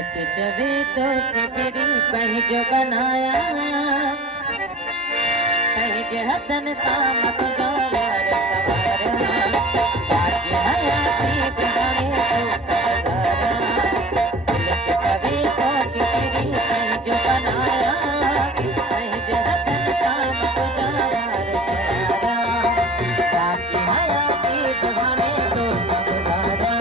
जबे तो फिरी पही जो बनाया पही जहतन सामत जोर सवारा बाकी हयाती बिगड़े तो सगारा जबे तो फिरी पही जो बनाया पही जहतन सामत जोर सवारा बाकी हयाती बिगड़े तो सगारा